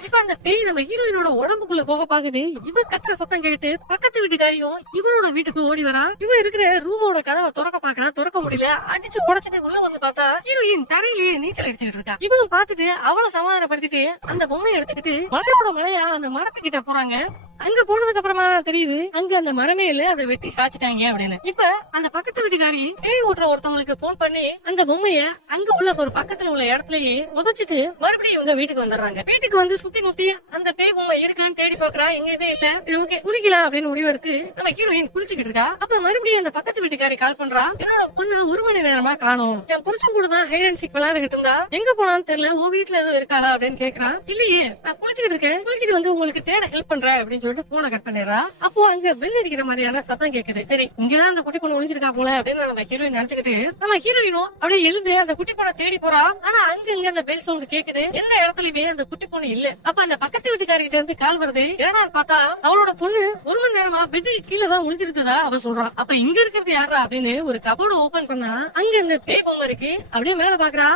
இப்ப அந்த பேய் நம்ம ஹீரோயினோட உடம்புக்குள்ள போக பாக்குது. இவ கத்துற சத்தம் கேட்டு பக்கத்து வீட்டுக்காரியும் இவனோட வீட்டுக்கு ஓடி வரா. இவ இருக்கிற ரூமோட கதவை திறக்க பாக்குறான், திறக்க முடியல. அடிச்சு உடச்சுட்டு உள்ள வந்து பார்த்தா ஹீரோயின் தரையிலேயே நீச்சல் அடிச்சுட்டு இருக்கா. இவனும் பாத்துட்டு அவளை சமாதானப்படுத்திட்டு அந்த பொம்மையை எடுத்துக்கிட்டு மலையோட மலையா அந்த மரத்துக்கிட்ட போறாங்க. அங்க போனதுக்கு அப்புறமா தெரியுது அங்க அந்த மரமே இல்ல, அதை வெட்டி சாச்சிட்டாங்க அப்படின்னு. இப்ப அந்த பக்கத்து வீட்டுக்காரி பேய் ஓட்டுற ஒருத்தவங்களுக்கு போன் பண்ணி அந்த பொம்மைய அங்க உள்ள ஒரு பக்கத்துல உள்ள இடத்துலயே உதச்சிட்டு மறுபடியும் இவங்க வீட்டுக்கு வந்துடுறாங்க. வீட்டுக்கு வந்து சுத்தி முத்தி அந்த பேய் பொம்மை இருக்கான்னு தேடி பாக்குறா. எங்கேயுமே இல்ல. ஓகே குளிக்கலாம் அப்படின்னு முடிவெடுத்து நம்ம ஹீரோயின் குளிச்சுக்கிட்டு இருக்கா. அப்ப மறுபடியும் அந்த பக்கத்து வீட்டுக்காரி கால் பண்றா. என்னோட பொண்ணு 1 மணி நேரமா காணோம், என் புருஷன் கூட தான் ஹைட் அண்ட் சீக் விளையாடிட்டு இருந்தா, எங்க போனான்னு தெரியல, உன் வீட்டுல எதுவும் இருக்காளா அப்படின்னு கேக்குறான். இல்லையே, நான் குளிச்சுக்கிட்டு இருக்கேன், குளிச்சுட்டு வந்து உங்களுக்கு தேட ஹெல்ப் பண்றேன் அப்படின்னு சொல்லிட்டு போனை கட் பண்ணிடுறா. அப்போ அங்க பெல் அடிக்கிற மாதிரியான சத்தம் கேக்குது. சரி இங்கதான் அந்த குட்டி பொண்ணு ஒளிஞ்சிருக்கா போல அப்படின்னு நம்ம ஹீரோயின் நினைச்சுக்கிட்டு நம்ம ஹீரோயினும் அப்படியே எழுந்து அந்த குட்டி பொண்ணை தேடி போறா. ஆனா அங்க இங்க அந்த பெல் சவுண்ட் கேக்குது. எந்த இடத்துலயுமே அந்த குட்டி பொண்ணு இல்ல. அப்ப அந்த பக்கத்து வீட்டுக்காரிட்ட இருந்து கால் வருது. ஏன்னா பார்த்தா அவளோட பொண்ணு 1 மணி நேரமா பெட்டுக்கு கீழே தான் ஒளிஞ்சிருந்ததா அவ சொல்றான். அப்ப இங்க இருக்கிறது யாரா அப்படின்னு ஒரு கபோர்டு ஓபன் பண்ணா அங்க இந்த பேய் பொம்மை இருக்கு. அப்படியே மேல பாக்குறா.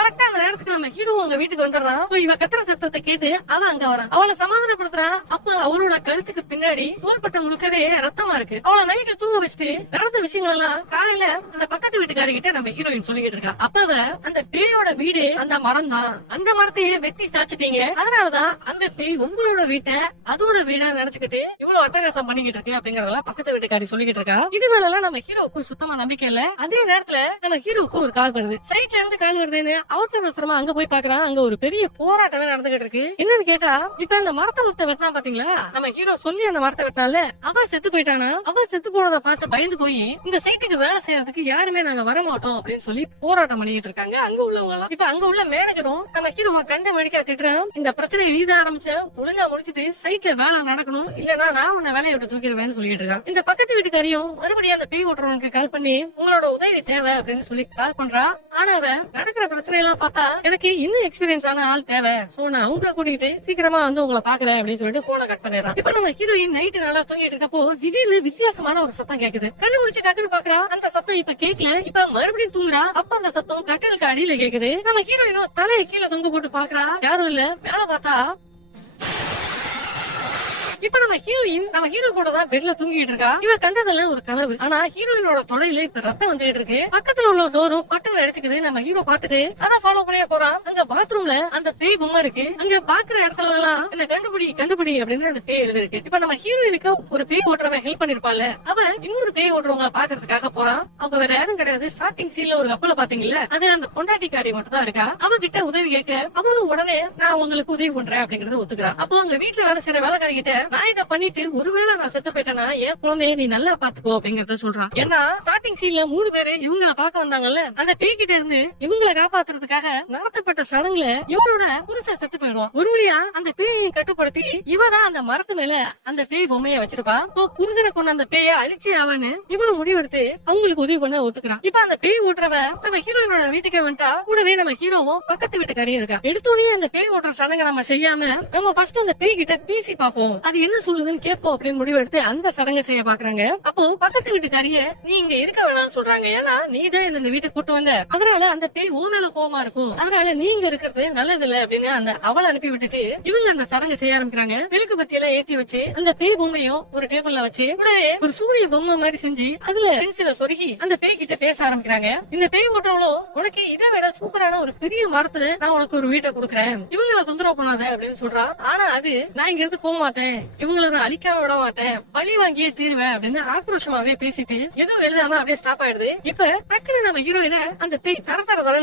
கரெக்டா அந்த நேரத்துக்கு நம்ம ஹீரோ அவங்க வீட்டுக்கு வந்துடுறான். இவ கத்துற சத்தத்தை கேட்டு அவ அங்க வரான். அவளை சமாதானப்படுத்துறான். அப்ப அவளோட கழுத்துக்கு பின்னாடி தோள்பட்ட முழுக்கவே ரத்தமா இருக்கு. அவளை நைட்டு தூங்க வச்சுட்டு நடந்த விஷயங்கள் எல்லாம் காலையில அந்த பக்கத்து வீட்டுக்காரர்கிட்ட நம்ம ஹீரோயின் சொல்லிக்கிட்டு இருக்கா. அப்ப அவ அந்த பேயோட வீடு அந்த மரம் தான், அந்த மரத்தையே வெட்டி சாச்சிட்டீங்க, அதனாலதான் அந்த பேய் உங்களோட வீட்டை அதோட வீடா நினைச்சுக்கிட்டு இவ்வளவு அட்டகாசம் பண்ணிக்கிட்டு இருக்கு அப்படிங்கறதெல்லாம் பக்கத்து வீட்டுக்காரி சொல்லிக்கிட்டு இருக்கா. இது மேல எல்லாம் நம்ம ஹீரோவுக்கு சுத்தமா நம்பிக்கை இல்ல. அதே நேரத்துல நம்ம ஹீரோவுக்கு ஒரு கால் வருது. சைட்ல இருந்து கால் வருதுன்னு அவசர அவசரமா அங்க போய் பாக்குறான். அங்க ஒரு பெரிய போராட்டமே நடந்துகிட்டு இருக்கு. என்னன்னு கேட்டா இப்ப இந்த மரத்தை ஒருத்த வெட்டினா பாத்தீங்களா, நம்ம ஹீரோ சொல்லி அந்த மரத்தை வெட்டினால அவ செத்து போயிட்டானா. அவ செத்து போனதை பார்த்து பயந்து போய் இந்த சைட்டுக்கு வேலை செய்யறதுக்கு யாருமே நாங்க வர மாட்டோம் அப்படின்னு சொல்லி போராட்டம் பண்ணிட்டு இருக்காங்க அங்க உள்ளவங்க எல்லாம். இப்ப அங்க உள்ள மேனேஜரும் நம்ம ஹீரோவை கண்ட மடிக்கா திட்டுறான். இந்த பிரச்சனை நீதான் ஆரம்பிச்ச, ஒழுங்கா முடிச்சிட்டு சைட்ல வேலை நடக்கணும், இல்லன்னா நான் உன்னை வேலையை விட்டு தூக்கிடுவேன்னு சொல்லிட்டு இருக்கான். இந்த பக்கத்து வீட்டுக்காரியும் மறுபடியும் அந்த பேய் ஓட்டுறவனுக்கு கால் பண்ணி உங்களோட உதவி தேவை அப்படின்னு சொல்லி கால் பண்றா. ஆனா அவ நடக்கிற பிரச்சனை எல்லாம் பார்த்தா எனக்கு இன்னும் எக்ஸ்பீரியன்ஸ் ஆன ஆள் தேவை, சோ நான் அவங்கள கூட்டிட்டு சீக்கிரமா வந்து உங்களை பாக்குறேன் அப்படின்னு சொல்லிட்டு போனை கட் பண்ணிடுறான். இப்ப நம்ம ஹீரோயின் நைட்டு நல்லா தூங்கிட்டு இருக்கப்போ திடீர்னு வித்தியாசமான ஒரு சத்தம் கேக்குது. கண்ணு முடிச்சு டக்குன்னு பாக்குறா. அந்த சத்தம் இப்ப கேட்கல. இப்ப மறுபடியும் தூங்குறா. அப்ப அந்த சத்தம் கட்டலுக்கு அடியில கேக்குது. நம்ம ஹீரோயினும் தலையை கீழே தொங்க போட்டு பாக்குறா. யாரும் இல்ல. மேல பார்த்தா இப்ப நம்ம ஹீரோயின் நம்ம ஹீரோ கூட தான் பெட்ல தூங்கிட்டு இருக்கா. இவ கண்டதெல்லாம் ஒரு கனவு. ஆனா ஹீரோயினோட தொடையில இப்ப ரத்தம் வந்துட்டு இருக்கு. பக்கத்துல உள்ள டோரும் பட்டுன்னு அடிச்சுக்குது. நம்ம ஹீரோ பாத்துட்டு அதை ஃபாலோ பண்ணியே போறான். அங்க பாத்ரூம்ல அந்த பேய் பொம்மை இருக்கு. அங்க பாக்குற இடத்துல எல்லாம் என்ன கண்டுபிடி அப்படின்னு அந்த பேய் எழுதி இருக்கு. இப்ப நம்ம ஹீரோயினுக்கு ஒரு பேய் ஓட்டுறவன் ஹெல்ப் பண்ணிருப்பாள். அவ இன்னொரு பேய் ஓட்டுறவங்களை பாக்குறதுக்காக போறான். அவங்க வேற யாரும் கிடையாது. ஸ்டார்டிங் சீன்ல ஒரு கப்பல பாத்தீங்கல்ல, அது அந்த பொண்டாட்டிக்காரி மட்டும் தான் இருக்கா. அவகிட்ட உதவி கேட்க அவனும் உடனே நான் உங்களுக்கு உதவி பண்றேன் அப்படிங்கறத ஒத்துக்கிறான். அப்போ அவங்க வீட்டுல வேலை செய்யற வேலைக்காரி கிட்ட நான் இதை பண்ணிட்டு ஒருவேளை நான் செத்து போயிட்டேன்னா என் குழந்தைய நீ நல்லா பாத்துக்கோ அப்படிங்கறத சொல்றான். ஏன்னா ஸ்டார்டிங் சீன்ல 3 பேரு இவங்களை பார்க்க வந்தாங்கல்ல, அந்த பேய் கிட்ட இருந்து இவங்களை காப்பாத்துறதுக்காக நடத்தப்பட்ட சடங்குல இவரோட புருஷன் செத்து போயிடுவான். ஒரு வழியா அந்த பேயை கட்டுப்படுத்தி இவதான் அந்த மரத்து மேல அந்த பேய் பொம்மையை வச்சிருப்பா. புருஷனை கொண்டு அந்த பேயை அழிச்சு அவனு இவனு முடிவெடுத்து அவங்களுக்கு உதவி பண்ண ஒத்துக்கிறான். இப்ப அந்த பேய் ஓட்டுறவன் நம்ம ஹீரோயினோட வீட்டுக்கு வந்துட்டா கூடவே நம்ம ஹீரோவும் பக்கத்து வீட்டுக்காரியும் இருக்கா. எடுத்தோடனே அந்த பேய் ஓட்டுற சடங்கை நம்ம செய்யாம நம்ம ஃபர்ஸ்ட் அந்த பேய் கிட்ட பேசி பாப்போம், அது என்ன சொல்லுதுன்னு கேட்போம் அப்படின்னு முடிவெடுத்து அந்த சடங்கை செய்ய பாக்குறாங்க. அப்போ பக்கத்து வீட்டுக்காரிய நீ இங்க இருக்க வேணாம்னு சொல்றாங்க. ஏன்னா நீ தான் இந்த வீட்டுக்கு கூட்டு வந்த, அதனால அந்த பேய் ஓ மேல கோவமா இருக்கும், அதனால நீ இங்க இருக்கிறது நல்லது இல்ல அப்படின்னு அந்த அவளை அனுப்பி விட்டுட்டு இவங்க அந்த சடங்கை செய்ய ஆரம்பிக்கிறாங்க. தெலுக்கு பத்தி எல்லாம் ஏத்தி வச்சு அந்த பேய் பொம்மையும் ஒரு டேபிள்ல வச்சு கூடவே ஒரு சூரிய பொம்மை மாதிரி செஞ்சு அதுல பென்சில சொருகி அந்த பேய் கிட்ட பேச ஆரம்பிக்கிறாங்க. இந்த பேய் ஓட்டவளும் உனக்கு இதை விட சூப்பரான ஒரு பெரிய மரத்துல நான் உனக்கு ஒரு வீட்டை கொடுக்குறேன், இவங்களை தொந்தரவு பண்ணாத அப்படின்னு சொல்றான். ஆனா அது நான் இங்க இருந்து போக மாட்டேன், இவங்களை நான் அழிக்காம விட மாட்டேன், பழி வாங்கியே தீருவேன் அப்படின்னு ஆக்ரோஷமாவே பேசிட்டு எதுவும் எழுதாம அப்படியே ஸ்டாப் ஆயிடுது. இப்ப டக்குனு நம்ம ஹீரோயின அந்த பேய் தர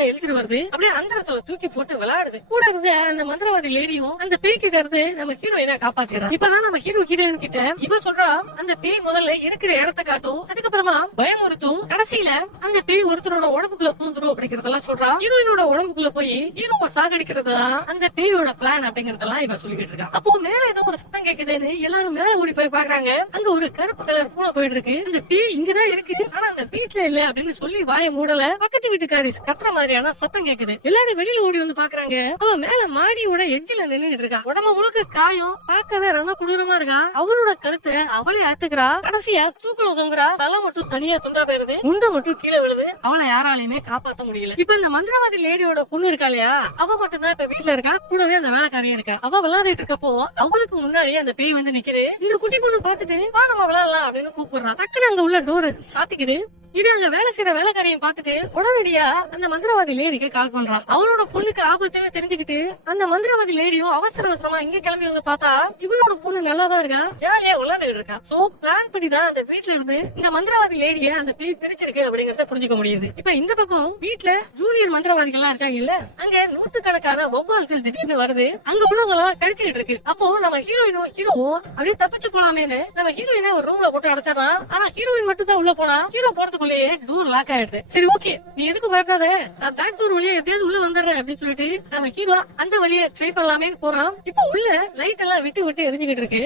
எழுதிட்டு வருது. அப்படியே அந்தரத்துல தூக்கி போட்டு விளையாடுது. கூட இருந்து அந்த மந்திரவாதி லேடியும் அந்த பேய் கிட்ட இருந்து நம்ம ஹீரோயினை காப்பாத்திடுறான். இப்பதான் நம்ம ஹீரோயின் கிட்ட இவ சொல்றா அந்த பேய் முதல்ல இருக்கிற இடத்த காட்டும், அதுக்கப்புறமா பயமுறுத்தும், கடைசியில அந்த பேய் ஒருத்தரோட உடம்புக்குள்ள பூந்துரும் அப்படிங்கறதெல்லாம் சொல்றா. ஹீரோயினோட உடம்புக்குள்ள போய் ஹீரோவை சாகடிக்கிறதுதான் அந்த பேயோட பிளான் அப்படிங்கறதெல்லாம் இவ சொல்லிட்டு இருக்கா. அப்போ மேல ஏதோ ஒரு சத்தம் கேக்குதுன்னு எல்லாரும் மேல ஓடி போய் பாக்குறாங்க. அங்க ஒரு கருப்பு கலர் பூனை போயிட்டு இருக்கு. இந்த பேய் இங்கதான் இருக்கு, ஆனா அந்த வீட்டுல இல்ல அப்படின்னு சொல்லி வாய மூடல. பக்கத்து வீட்டுக்காரி கத்துற மாதிரியான சத்தம் கேக்குது. எல்லாரும் வெளியில ஓடி வந்து பாக்குறாங்க. அவ மேல மாடியோட எட்ஜில நின்னுட்டு இருக்கா. உடம்பு முழுக்க காயம், பார்க்கவே ரொம்ப கொடூரமா இருக்கா. அவரோட கழுத்தை அவளே அத்துக்கிறா. கடைசியா தூக்குல உதவுறா. தலை மட்டும் தனியா துண்டா போயிருது, முண்டை மட்டும் கீழே விழுது. அவளை யாராலையுமே காப்பாத்த முடியல. இப்ப இந்த மந்திரவாதி லேடியோட பொண்ணு இருக்கா இல்லையா, அவ மட்டும் தான் இப்ப வீட்டுல இருக்கா. கூடவே அந்த வேலைக்காரியும் இருக்கா. அவ விளையாடிட்டு இருக்கப்போ அவளுக்கு முன்னாடி அந்த பேய் வந்து நிக்குது. இந்த குட்டி பொண்ணு பாத்துட்டு வா நம்ம விளையாடலாம் அப்படின்னு கூப்பிடுறான். டக்குனு அங்க உள்ள டோர் சாத்திக்குது. இது அங்க வேலை செய்யற வேலைக்காரியை பாத்துட்டு உடனடியா அந்த மந்திரவாதி லேடிக்கு கால் பண்றான். அவரோட பொண்ணுக்கு ஆபத்துன்னு தெரிஞ்சுக்கிட்டு அந்த மந்திரவாதி லேடியும் அவசரமா இங்க கிளம்பி வந்து பார்த்தா இவளோட பொண்ணு நல்லாதான் இருக்கா, ஜாலியா விளையாண்டு இருக்கா. சோ பிளான் பண்ணிதான் அந்த வீட்டுல இருந்து இந்த மந்திரவாதி லேடிய அந்த பேய் பிரிச்சிருக்கு அப்படிங்கறத புரிஞ்சுக்க முடியுது. இப்ப இந்த பக்கம் வீட்டுல ஜூனியர் மந்திரவாதிகள் எல்லாம் இருக்காங்க இல்ல, அங்க நூத்துக்கணக்கான வௌவால்கள் திடீர்னு வருது. அங்க உள்ளவங்க எல்லாம் கழிச்சுக்கிட்டு இருக்கு. அப்போ நம்ம ஹீரோவும் அப்படியே தப்பிச்சு போலாமேன்னு நம்ம ஹீரோயினை ஒரு ரூம்ல போட்டு அடைச்சிடறான். ஆனா ஹீரோயின் மட்டும் தான் உள்ள போனா. ஹீரோ போறதுக்குள்ளேயே டோர் லாக் ஆயிடுது. சரி ஓகே நீ எதுக்கு பயப்படாத, நான் பேக் டோர் வழியா எப்படியாவது உள்ள வந்துடுறேன் அப்படின்னு சொல்லிட்டு நம்ம ஹீரோ அந்த வழியை ட்ரை பண்ணலாமேன்னு போறான். இப்ப உள்ள லைட் எல்லாம் விட்டு எரிஞ்சுக்கிட்டு இருக்கு.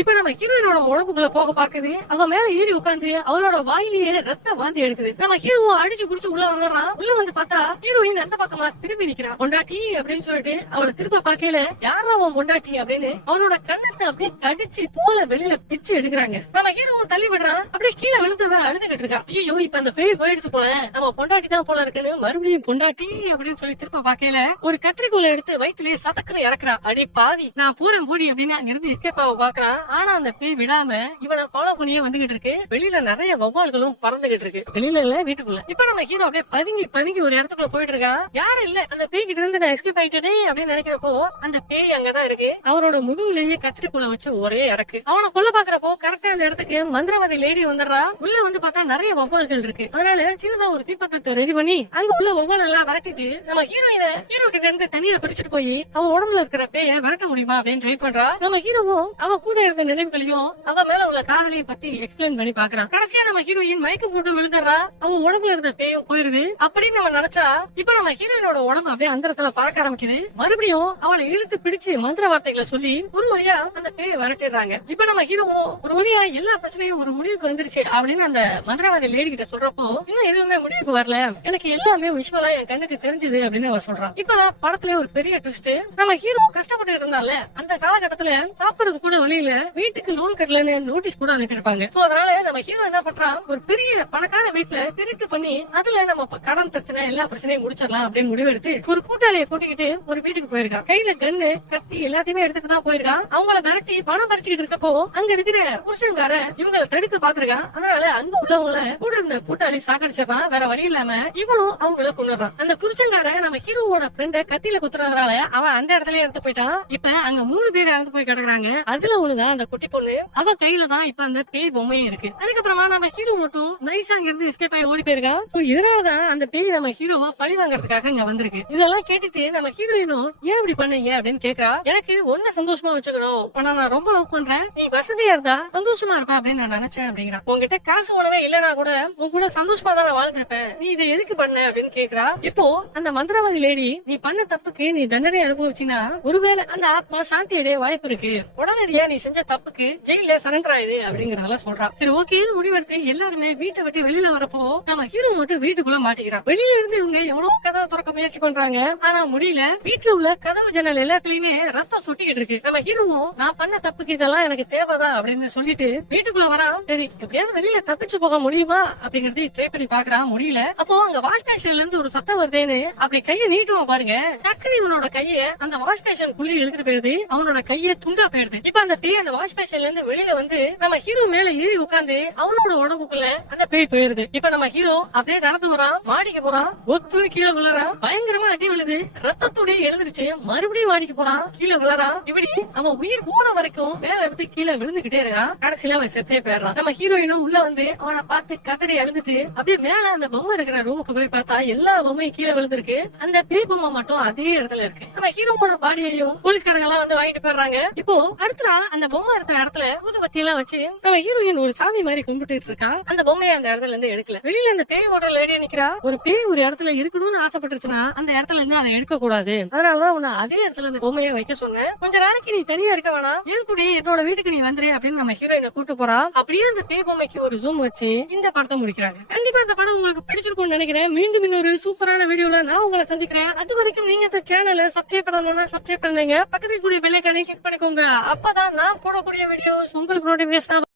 இப்ப நம்ம ஹீரோயினோட உடம்புக்குள்ள போக பாக்குது. அவ மேல ஏறி உட்காந்து அவளோட வாயிலேயே ரத்த வாந்தி எடுக்குது. நம்ம ஹீரோ அடிச்சு குடிச்சு உள்ள வந்துடுறான். உள்ள வந்து பார்த்தா ஹீரோயின் அந்த பக்கமா திரும்பி நிக்கிறான். பொண்டாட்டி அப்படின்னு சொல்லிட்டு அவளை திரும்ப பாக்கையில யாரா அவன் பொண்டாட்டி அப்படின்னு அவனோட கண்ணத்தை அப்படியே கடிச்சு தோலை வெளியில பிச்சு எடுக்கிறாங்க. நம்ம ஹீரோவும் தள்ளி விடுறான். அப்படியே கீழே விழுந்தவன் அழுதுகிட்டு இருக்கான். ஐயோ இப்ப அந்த பேய் போயிடுச்சு போல, நம்ம பொண்டாட்டி தான் போல இருக்குன்னு மறுபடியும் பொண்டாட்டி அப்படின்னு சொல்லி திரும்ப பாக்கையில ஒரு கத்திரிக்கோலை எடுத்து வயிற்றுலயே சதக்குன்னு இறக்குறான். அடி பாவி நான் பூரம் போடி அப்படின்னு அங்க இருந்து எஸ்கேப் ஆக பாக்குறான். ஆனா அந்த பேய் விடாம இவனை ஃபாலோ பண்ணியே வந்துகிட்டு இருக்கு. வெளியில நிறைய வௌவால்களும் பறந்துகிட்டு இருக்கு. வெளியில இல்ல வீட்டுக்குள்ள. இப்ப நம்ம ஹீரோ அப்படியே பதுங்கி ஒரு இடத்துக்குள்ள போயிட்டு இருக்கான். யாரும் இல்ல. அந்த பேய் கிட்ட இருந்து நான் எஸ்கேப் ஆயிட்டே அப்படின்னு நினைக்கிறப்போ அந்த பேய் அங்கதான் இருக்கு. அவரோட முதுகுலயே கத்திரிக்கோலை வச்சு ஒரே இறக்கு. அவனை கொல்ல பாக்குறப்போ கரெக்டா அந்த இடத்துக்கு மந்திரவாதி லேடி வந்துடுறா. உள்ள வந்து பார்த்தா நிறைய வௌவால்கள் இருக்கு. அதனால சின்னதா ஒரு தீப்பந்தத்தை ரெடி பண்ணி அங்க உள்ள வௌவால் எல்லாம் விரட்டிட்டு நம்ம ஹீரோ கிட்ட இருந்து தனியா பிடிச்சிட்டு போய் அவ உடம்புல இருக்கிற பேய விரட்ட முடியுமா அப்படின்னு ட்ரை பண்றா. நம்ம ஹீரோவும் அவ கூட இருந்த நினைவுகளையும் அவ மேல உள்ள காதலையும் பத்தி எக்ஸ்பிளைன் பண்ணி பாக்குறான். கடைசியா நம்ம ஹீரோயின் மயக்கம் போட்டு விழுந்துடுறா. அவ உடம்புல இருந்த பேயும் போயிருது அப்படின்னு நம்ம நினைச்சா இப்ப நம்ம ஹீரோயினோட உடம்பு அப்படியே அந்த இடத்துல பறக்க ஆரம்பிக்குது. மறுபடியும் அவளை இழுத்து பிடிச்சு மந்திர வார்த்தைகளை சொல்லி ஒரு வழியா அந்த பேயை விரட்டிடுறாங்க. இப்ப நம்ம ஹீரோவும் ஒரு வழியா எல்லா பிரச்சனையும் ஒரு முடிவுக்கு வந்துருச்சு அப்படின்னு அந்த மந்திரவாதி லேடி கிட்ட சொல்றப்போ இன்னும் எதுவுமே முடிவுக்கு வரல, எனக்கு எல்லாமே விஷுவலா என் கண்ணுக்கு தெரிஞ்சது அப்படின்னு அவ சொல்றான். இப்பதான் படத்துல ஒரு பெரிய ட்விஸ்ட். நம்ம ஹீரோ கஷ்டப்பட்டு இருந்தால அந்த காலகட்டத்துல சாப்பிடுறது கூட வழியில வீட்டுக்கு லோன் கட்டலன்னு நோட்டீஸ் கூட அனுப்பியிருப்பாங்க. சோ அதனால நம்ம ஹீரோ என்ன பண்றான், ஒரு பெரிய பணக்கார வீட்டுல திருட்டு பண்ணி அதுல நம்ம கடன் பிரச்சனை எல்லா பிரச்சனையும் முடிச்சிடலாம் அப்படின்னு முடிவெடுத்து ஒரு கூட்டாளியை கூட்டிக்கிட்டு ஒரு வீட்டுக்கு போயிருக்கான். கையில கண்ணு கத்தி எல்லாத்தையுமே எடுத்துட்டு தான் போயிருக்கான். அவங்கள மிரட்டி பணம் பறிச்சுக்கிட்டு இருக்கப்போ அங்க இருக்கிற புருஷன்கார இவங்களை தடுக்க பாத்துருக்கான். அதனால அங்க உள்ளவங்கள கூட இருந்த கூட்டாளி சாகடிச்சிடறான். வேற வழி இல்லாம இவனும் அவங்கள கொண்டுறான். அந்த புருஷன்கார நம்ம ஹீரோவோட ஃப்ரெண்ட கத்தியில குத்துறதுனால அவன் அந்த இடத்துல இறந்து போயிட்டான். இப்ப அங்க 3 பேர் இறந்து போய் கிடக்குறாங்க. அதுல ஒண்ணுதான் அந்த குட்டி பொண்ணு. அவ கையில தான் இப்ப அந்த பேய் பொம்மையும் இருக்கு. அதுக்கப்புறமா நம்ம ஹீரோ மட்டும் நைஸா அங்க இருந்து எஸ்கேப் ஆகி ஓடி போயிருக்கான். இதனாலதான் அந்த பேய் நம்ம ஹீரோவா பழி வாங்கறதுக்காக இங்க வந்திருக்கு. இதெல்லாம் கேட்டுட்டு நம்ம ஹீரோயினும் ஏன் இப்படி பண்ணீங்க அப்படின்னு கேக்குறா. எனக்கு ஒன்ன சந்தோஷமா வச்சுக்கணும், ஆனா நான் ரொம்ப லவ் பண்றேன், நீ வசதியா இருந்தா சந்தோஷமா இருப்ப அப்படின்னு நான் நினைச்சேன் அப்படிங்கிறான். உங்ககிட்ட காசு உணவே இல்லனா கூட உங்க கூட சந்தோஷமா தான் வாழ்ந்துருப்பேன், நீ இதை எதுக்கு பண்ண அப்படின்னு கேக்குறா. இப்போ அந்த மந்திரவாதி லேடி நீ பண்ண தப்புக்கு நீ தண்டனை அனுபவிச்சினா ஒருவேளை அந்த ஆத்மா சாந்தி அடைய வாய்ப்பு இருக்கு, உடனடியா நீ செஞ்ச தப்புக்கு ஜெயில சரண்டர் ஆயுது அப்படிங்கறதால சொல்றான். சரி ஓகே முடிவெடுத்து எல்லாருமே வீட்டை விட்டு வெளியில வரப்போ நம்ம ஹீரோ மட்டும் வீட்டுக்குள்ள மாட்டிக்கிறான். வெளியில இருந்து இவங்க எவ்வளவு கதவை திறக்க முயற்சி பண்றாங்க, ஆனா முடியல. வீட்டுல உள்ள கதவு ஜன்னல் எல்லாத்துலயுமே ரத்தம் சொட்டிக்கிட்டு இருக்கு. நம்ம ஹீரோவும் நான் பண்ண தப்புக்கு இதெல்லாம் எனக்கு தேவைதான் அப்படின்னு சொல்லிட்டு வீட்டுக்குள்ள வரான். சரி எப்படியாவது வெளியில தப்பிச்சு போக முடியுமா அப்படிங்கறது ட்ரை பண்ணி பாக்குறான். முடியல. அப்போ அங்க வாஷ் ஸ்டேஷன்ல இருந்து ஒரு சத்தம் வருதேன்னு அப்படி கையை நீட்டுவான் பாருங்க. டக்குனு இவனோட கைய அந்த வாஷ் ஸ்டேஷன் குள்ளி இழுத்துட்டு போயிருது. அவனோட கைய துண்டா போயிருது. இப்ப அந்த பேய் அந்த வாஷ் ஸ்டேஷன்ல இருந்து வெளியில வந்து நம்ம ஹீரோ மேல ஏறி உட்காந்து அவனோட உடம்புக்குள்ள அந்த பேய் போயிருது. இப்ப நம்ம ஹீரோ அப்படியே நடந்து வரான், மாடிக்கு போறான், ஒத்து கீழே விழுறான், பயங்கரமா அடி விழுது, ரத்தத்தோட எழுந்துருச்சு, மறுபடியும் மாடிக்கு போறான், கீழே விழுறான். இப்படி அவன் உயிர் போற வரைக்கும் மேல விட்டு கீழே விழுந்துகிட்டே இருக்கான். கடைசியில அவன் செத்தே போயிடுறான். நம்ம ஹீரோயினும் உள்ள வந்து அவனை பார்த்து கதறி அழுதுட்டு அப்படியே மேல அந்த பொம்மை இருக்கிற ரூமுக்கு போய் பார்த்தா எல்லா பொம்மையும் கீழே விழுந்திருக்கு. அந்த பேய் பொம்மை மட்டும் அதே இடத்துல இருக்கு. நம்ம ஹீரோவோட பாடியையும் போலீஸ்காரங்க எல்லாம் வந்து வாங்கிட்டு போயிடுறாங்க. இப்போ அடுத்த நாள் அந்த பொம்மை இருக்கிற இடத்துல ஊதுபத்தி எல்லாம் வச்சு நம்ம ஹீரோயின் ஒரு சாமி மாதிரி கும்பிட்டு இருக்கான். அந்த பொம்மையை அந்த இடத்துல இருந்து எடுக்கல. வெளியில அந்த பேய் ஓட லேடியா நிக்கிறா. ஒரு பேய் ஒரு இடத்துல இருக்கணும்னு ஆசைப்பட்டுருச்சுன்னா அந்த இடத்துல இருந்து அதை எடுக்க கூடாது. அதனாலதான் உன்னை அதே இடத்துல அந்த பொம்மையை வைக்க சொன்னேன். கொஞ்ச நாளைக்கு நீ தனியா இருக்க வேணாம், என் கூட என்னோட வீட்டுக்கு நீ வந்துரு அப்படின்னு நம்ம ஹீரோயினை கூட்டு போறா. அப்படியே அந்த பேய் பொம்மைக்கு ஒரு ஜூம் வச்சு இந்த படத்தை முடிக்கிறாங்க. கண்டிப்பா இந்த படம் உங்களுக்கு பிடிச்சிருக்கும்னு நினைக்கிறேன். மீண்டும் இன்னொரு சூப்பரான வீடியோல நான் உங்களை சந்திக்கிறேன். அது வரைக்கும் நீங்க இந்த சேனலை சப்ஸ்கிரைப் பண்ணணும்னா சப்ஸ்கிரைப் பண்ணுங்க. பக்கத்தில் கூடிய பெல் ஐகானை கிளிக் பண்ணிக்கோங்க. அப்பதான் நான் போடக்கூடிய வீடியோஸ் உங்களுக்கு நோட்டிபிகேஷன்